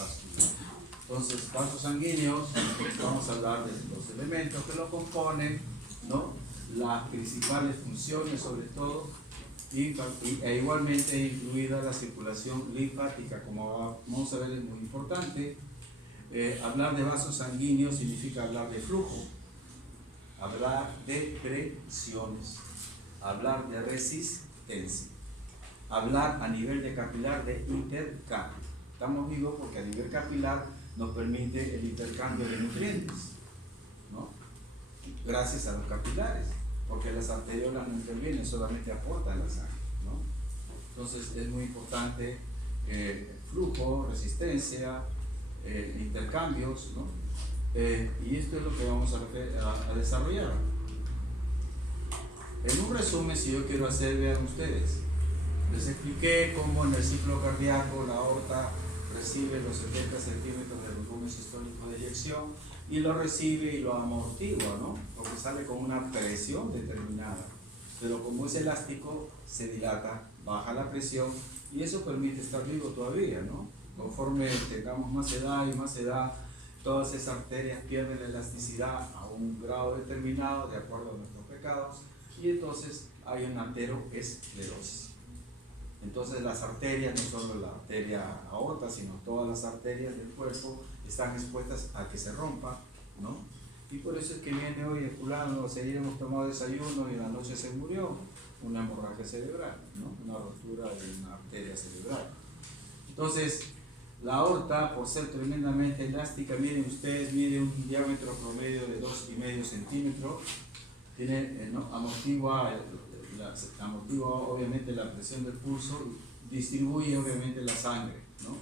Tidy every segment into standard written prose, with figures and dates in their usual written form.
vascular. Entonces, vasos sanguíneos, vamos a hablar de los elementos que lo componen, ¿no? Las principales funciones sobre todo, e igualmente incluida la circulación linfática, como vamos a ver es muy importante. Hablar de vasos sanguíneos significa hablar de flujo, hablar de presiones, hablar de resistencia, hablar a nivel de capilar de intercambio. Estamos vivos porque a nivel capilar nos permite el intercambio de nutrientes, ¿no? Gracias a los capilares, porque las arteriolas no intervienen, solamente aportan la sangre, ¿no? Entonces es muy importante flujo, resistencia, intercambios, ¿no? Y esto es lo que vamos a desarrollar. En un resumen, si yo quiero hacer, vean ustedes, les expliqué cómo en el ciclo cardíaco la aorta recibe los 70 centímetros del volumen sistólico de eyección y lo recibe y lo amortigua, ¿no? Porque sale con una presión determinada, pero como es elástico se dilata, baja la presión y eso permite estar vivo todavía, ¿no? Conforme tengamos más edad, todas esas arterias pierden la elasticidad a un grado determinado de acuerdo a nuestros pecados y entonces hay una ateroesclerosis. Entonces las arterias, no solo la arteria aorta, sino todas las arterias del cuerpo están expuestas a que se rompa, ¿no? Y por eso es que viene hoy el fulano, ayer hemos tomado desayuno y en la noche se murió, una hemorragia cerebral, ¿no? Una rotura de una arteria cerebral. Entonces, la aorta, por ser tremendamente elástica, miren ustedes, mide un diámetro promedio de 2,5 centímetros, tiene, ¿no? amortigua obviamente la presión del pulso, distribuye obviamente la sangre, ¿no?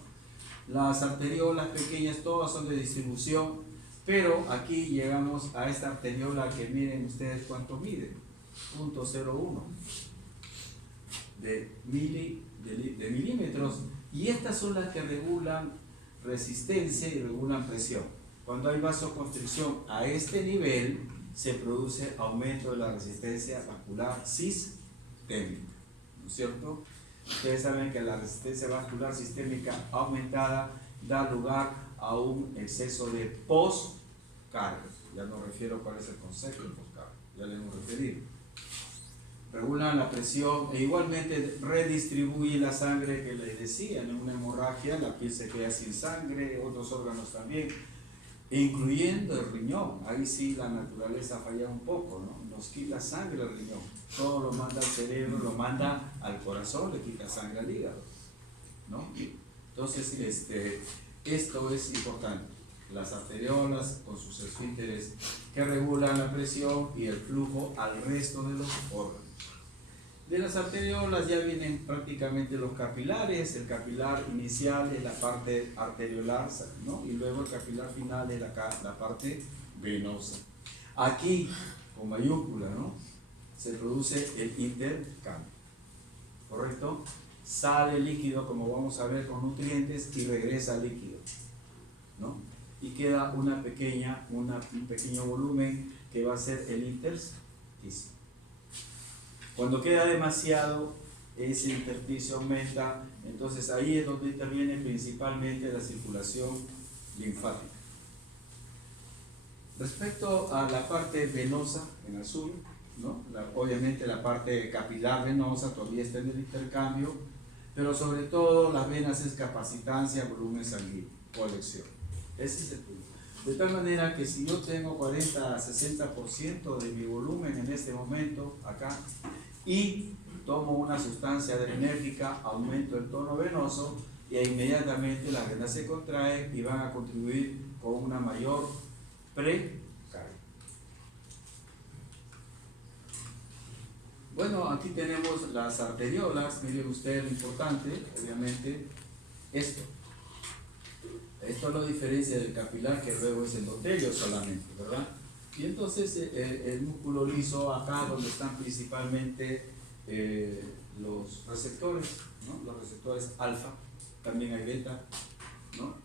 Las arteriolas pequeñas todas son de distribución, pero aquí llegamos a esta arteriola que miren ustedes cuánto mide, 0.01 de milímetros, y estas son las que regulan resistencia y regulan presión. Cuando hay vasoconstricción a este nivel, se produce aumento de la resistencia vascular sistémica, ¿no es cierto? Ustedes saben que la resistencia vascular sistémica aumentada da lugar a un exceso de postcarga. Ya no refiero cuál es el concepto de postcarga, ya le hemos referido. Regulan la presión e igualmente redistribuye la sangre que les decía. En una hemorragia la piel se queda sin sangre, otros órganos también, incluyendo el riñón. Ahí sí la naturaleza falla un poco, ¿no? Nos quita sangre el riñón, todo lo manda al cerebro, lo manda al corazón, le quita sangre al hígado, ¿no? Entonces esto es importante, las arteriolas con sus esfínteres que regulan la presión y el flujo al resto de los órganos. De las arteriolas ya vienen prácticamente los capilares. El capilar inicial es la parte arteriolar, ¿no? Y luego el capilar final es la parte venosa. Aquí, con mayúscula, ¿no? Se produce el intercambio, ¿correcto? Sale líquido, como vamos a ver, con nutrientes y regresa líquido, ¿no? Y queda un pequeño volumen que va a ser el intersticio. Cuando queda demasiado, ese intersticio aumenta, entonces ahí es donde interviene principalmente la circulación linfática. Respecto a la parte venosa, en azul, ¿no? Obviamente la parte capilar venosa todavía está en el intercambio, pero sobre todo las venas es capacitancia, volumen sanguíneo, colección. Ese es el punto. De tal manera que si yo tengo 40 a 60% de mi volumen en este momento, acá, y tomo una sustancia adrenérgica, aumento el tono venoso y inmediatamente las venas se contraen y van a contribuir con una mayor precarga. Bueno, aquí tenemos las arteriolas. Miren ustedes lo importante, obviamente, esto. Esto lo diferencia del capilar, que luego es endotelio solamente, ¿verdad? Y entonces el músculo liso, acá donde están principalmente los receptores, ¿no? Los receptores alfa, también hay beta, ¿no?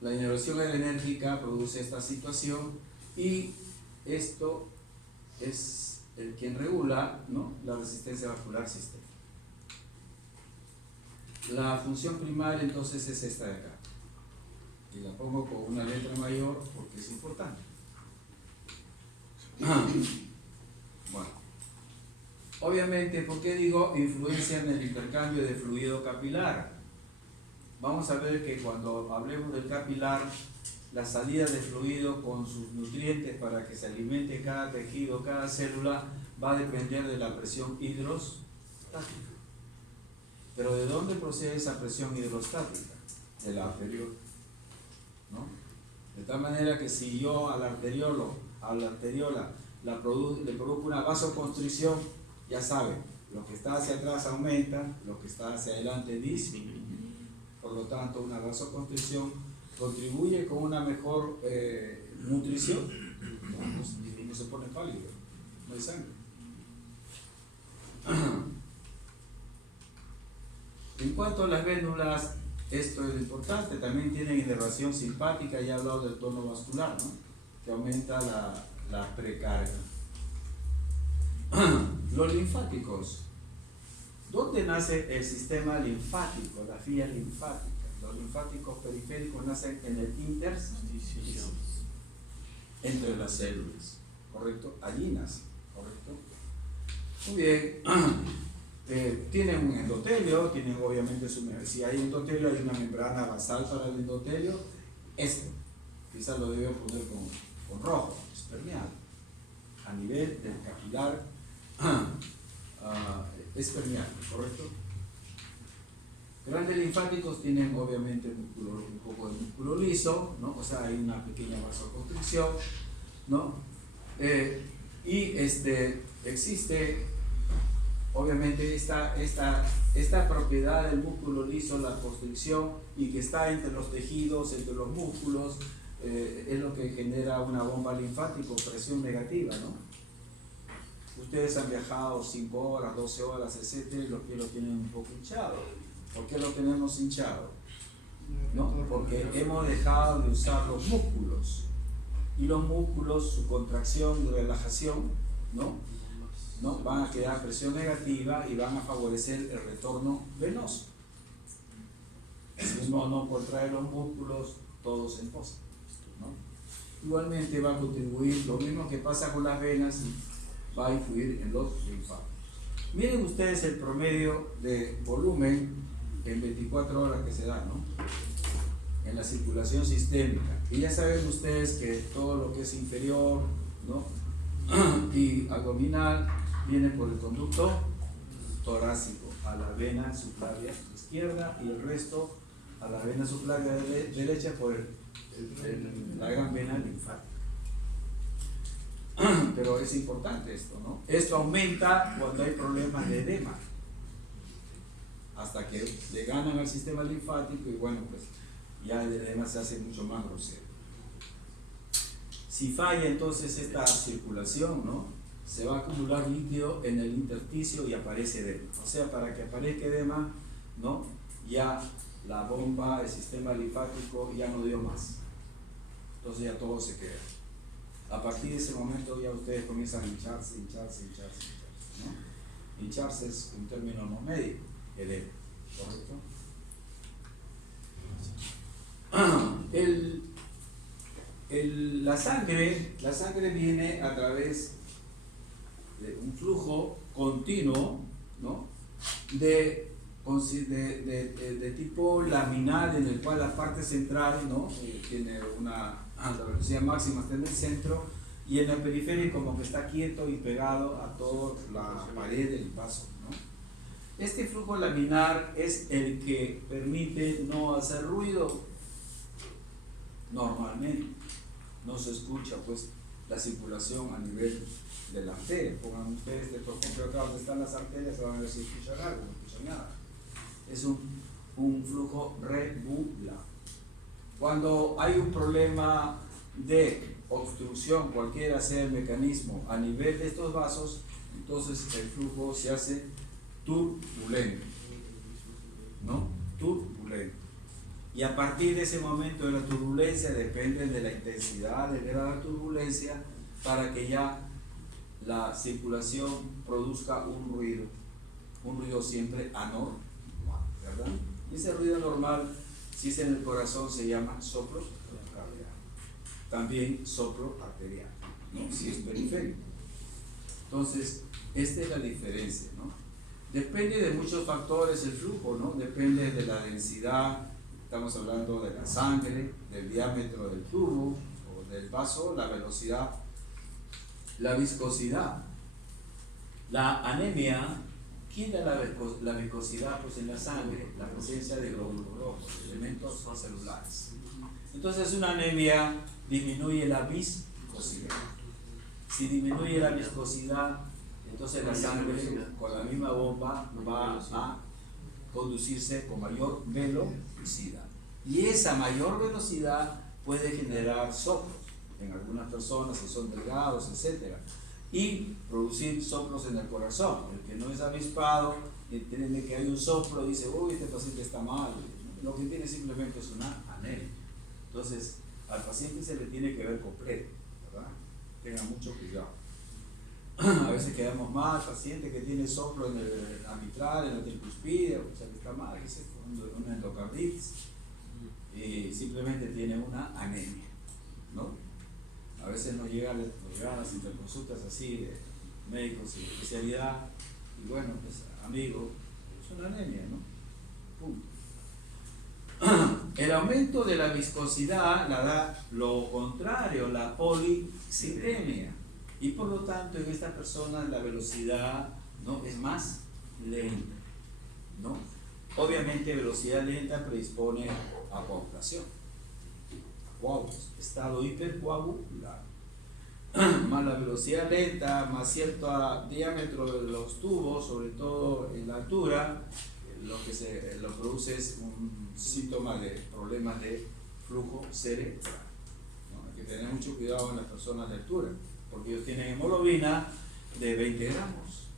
La inervación adrenérgica produce esta situación y esto es quien regula, ¿no? La resistencia vascular sistémica. La función primaria entonces es esta de acá. Y la pongo con una letra mayor porque es importante. Bueno, obviamente, ¿por qué digo influencia en el intercambio de fluido capilar? Vamos a ver que cuando hablemos del capilar, la salida de fluido con sus nutrientes para que se alimente cada tejido, cada célula, va a depender de la presión hidrostática. Pero ¿de dónde procede esa presión hidrostática? De la arteriola, ¿no? De tal manera que si yo a la arteriola le produzco una vasoconstricción, ya saben, lo que está hacia atrás aumenta, lo que está hacia adelante disminuye. Por lo tanto, una vasoconstricción contribuye con una mejor nutrición, no se pone pálido, no hay sangre. En cuanto a las vénulas, esto es importante, también tienen inervación simpática, ya he hablado del tono vascular, ¿no? Que aumenta la precarga. Los linfáticos. ¿Dónde nace el sistema linfático, la vía linfática? Los linfáticos periféricos nacen en el intersticio, entre las células, ¿correcto? Allí nace, ¿correcto? Muy bien. Tienen un endotelio, tienen obviamente si hay endotelio, hay una membrana basal para el endotelio. Esto, quizás lo debo poner con rojo, es permeable. A nivel del capilar, es permeable, ¿correcto? Grandes linfáticos tienen obviamente un poco de músculo liso, ¿no? O sea, hay una pequeña vasoconstricción, ¿no? Y existe obviamente esta propiedad del músculo liso, la constricción, y que está entre los tejidos, entre los músculos, es lo que genera una bomba linfática, presión negativa, ¿no? Ustedes han viajado 5 horas, 12 horas, etc., y los pies lo tienen un poco hinchado. ¿Por qué lo tenemos hinchado? ¿No? Porque hemos dejado de usar los músculos. Y los músculos, su contracción y relajación, ¿no? Van a crear presión negativa y van a favorecer el retorno venoso. Si uno no contrae los músculos, todo se emposa, ¿no? Igualmente va a contribuir, lo mismo que pasa con las venas, va a influir en los linfáticos. Miren ustedes el promedio de volumen en 24 horas que se da, ¿no? En la circulación sistémica. Y ya saben ustedes que todo lo que es inferior, ¿no? Y abdominal viene por el conducto torácico a la vena subclavia izquierda y el resto a la vena subclavia derecha por la gran vena linfática. Pero es importante esto, ¿no? Esto aumenta cuando hay problemas de edema, hasta que le ganan al sistema linfático y bueno, pues ya el edema se hace mucho más grosero. Si falla entonces esta circulación, ¿no? Se va a acumular líquido en el intersticio y aparece edema. O sea, para que aparezca edema, ¿no? Ya la bomba, el sistema linfático ya no dio más. Entonces ya todo se queda. A partir de ese momento ya ustedes comienzan a hincharse, ¿no? Hincharse es un término no médico, edema, ¿correcto? La sangre viene a través de un flujo continuo, ¿no? de tipo laminar, en el cual la parte central, ¿no? Tiene la velocidad máxima está en el centro, y en el periférico como que está quieto y pegado a toda la pared del vaso, ¿no? Este flujo laminar es el que permite no hacer ruido. Normalmente no se escucha pues la circulación a nivel de la arteria. Pongan ustedes este topógrafo acá donde están las arterias, se van a ver si escuchan algo, no escuchan nada. Es un flujo regular. Cuando hay un problema de obstrucción, cualquiera sea el mecanismo, a nivel de estos vasos, entonces el flujo se hace turbulento, ¿no? Turbulento. Y a partir de ese momento de la turbulencia, depende de la intensidad de la turbulencia, para que ya la circulación produzca un ruido siempre anormal, ¿verdad? Y ese ruido normal Si es en el corazón se llama soplo cardíaco. También soplo arterial, ¿no? Si es periférico. Entonces, esta es la diferencia, ¿no? Depende de muchos factores el flujo, ¿no? Depende de la densidad, estamos hablando de la sangre, del diámetro del tubo o del vaso, la velocidad, la viscosidad. La anemia, ¿quién da la viscosidad? Pues en la sangre, la presencia de glóbulos rojos, elementos celulares. Entonces una anemia disminuye la viscosidad. Si disminuye la viscosidad, entonces la sangre con la misma bomba va a conducirse con mayor velocidad. Y esa mayor velocidad puede generar soplos en algunas personas que son delgados, etc. Y producir soplos en el corazón. El que no es avispado, entiende que hay un soplo y dice, uy, este paciente está mal. Lo que tiene simplemente es una anemia. Entonces, al paciente se le tiene que ver completo, ¿verdad? Tengan mucho cuidado. A veces quedamos mal, paciente que tiene soplo en la mitral, en la tricuspide, o sea que está mal, que es una endocarditis, y simplemente tiene una anemia, ¿no? A veces nos llegan las interconsultas así de médicos sin especialidad, y bueno, pues amigo, es una anemia, ¿no? Punto. El aumento de la viscosidad la da lo contrario, la policitemia. Y por lo tanto, en esta persona la velocidad, ¿no?, es más lenta, ¿no? Obviamente, velocidad lenta predispone a coagulación, estado hipercoagulado. Más la velocidad lenta, más cierto diámetro de los tubos, sobre todo en la altura, lo produce es un síntoma de problemas de flujo cerebral, ¿no? Hay que tener mucho cuidado en las personas de altura, porque ellos tienen hemoglobina de 20 gramos,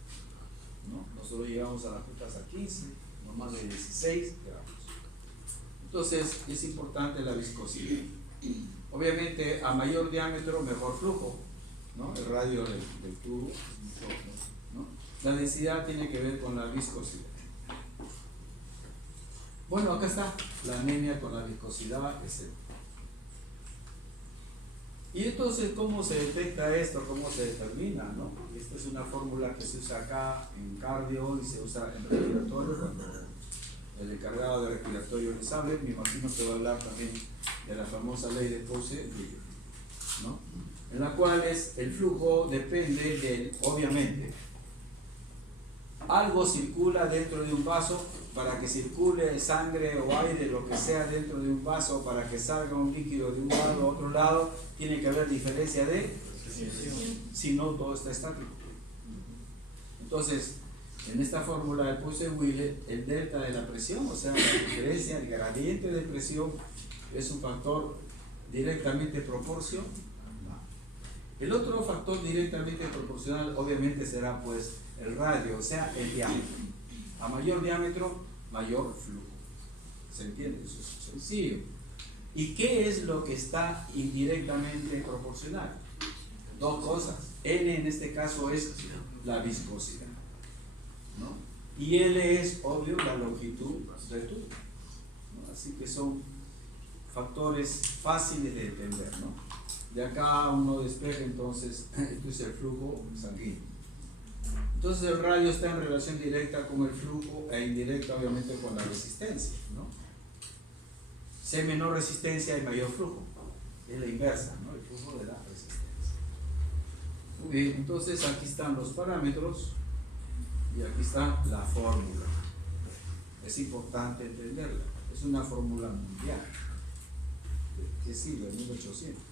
¿no? Nosotros llegamos a las frutas a 15, no más de 16 gramos. Entonces es importante la viscosidad. Obviamente a mayor diámetro mejor flujo, ¿no? El radio del tubo es mejor, ¿no? La densidad tiene que ver con la viscosidad. Bueno, acá está la anemia con la viscosidad, etc. Y entonces, ¿cómo se detecta esto? ¿Cómo se determina, no? Esta es una fórmula que se usa acá en cardio y se usa en respiratorio. Cuando el encargado de respiratorio les hable, me imagino que va a hablar también de la famosa ley de Poiseuille, ¿no? En la cual el flujo depende del, obviamente, algo circula dentro de un vaso. Para que circule sangre o aire, lo que sea dentro de un vaso, para que salga un líquido de un lado a otro lado, tiene que haber diferencia de presión, si no todo está estático. Entonces, en esta fórmula de Poiseuille, el delta de la presión, o sea, la diferencia, el gradiente de presión, es un factor directamente proporcional. El otro factor directamente proporcional, obviamente, será pues el radio, o sea, el diámetro. A mayor diámetro, mayor flujo. ¿Se entiende? Eso es sencillo. ¿Y qué es lo que está indirectamente proporcional? Dos cosas. N en este caso es la viscosidad, ¿no? Y L es, obvio, la longitud del tubo, ¿no? Así que son factores fáciles de entender, ¿no? De acá uno despeja entonces, esto es el flujo sanguíneo. Entonces el radio está en relación directa con el flujo e indirecta obviamente con la resistencia, ¿no? Si hay menor resistencia hay mayor flujo, es la inversa, ¿no? El flujo de la resistencia. Muy bien, entonces aquí están los parámetros y aquí está la fórmula. Es importante entenderla, es una fórmula mundial que sigue en 1800.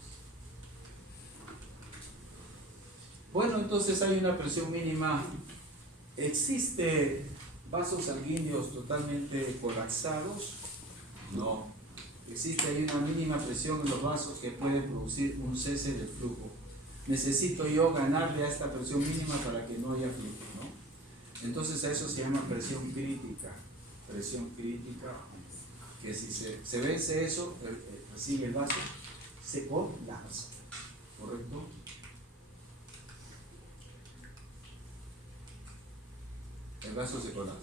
Bueno, entonces hay una presión mínima. ¿Existe vasos sanguíneos totalmente colapsados? No. Existe ahí una mínima presión en los vasos que puede producir un cese del flujo. Necesito yo ganarle a esta presión mínima para que no haya flujo, ¿no? Entonces a eso se llama presión crítica. Presión crítica, que si se vence eso, recibe el vaso, se colapsa. ¿Correcto? El vaso se colapsa.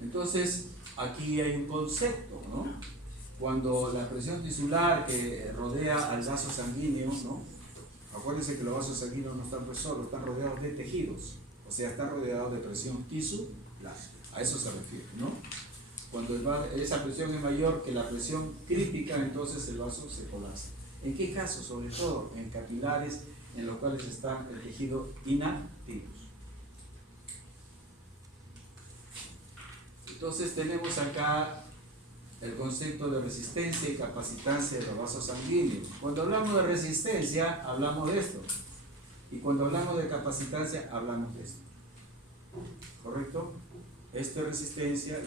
Entonces, aquí hay un concepto, ¿no? Cuando la presión tisular que rodea al vaso sanguíneo, ¿no? Acuérdense que los vasos sanguíneos no están pues solos, están rodeados de tejidos, o sea, están rodeados de presión tisular. A eso se refiere, ¿no? Cuando esa presión es mayor que la presión crítica, entonces el vaso se colapsa. ¿En qué caso? Sobre todo en capilares en los cuales está el tejido inactivos. Entonces tenemos acá el concepto de resistencia y capacitancia de los vasos sanguíneos. Cuando hablamos de resistencia, hablamos de esto. Y cuando hablamos de capacitancia, hablamos de esto. ¿Correcto? Esto es resistencia.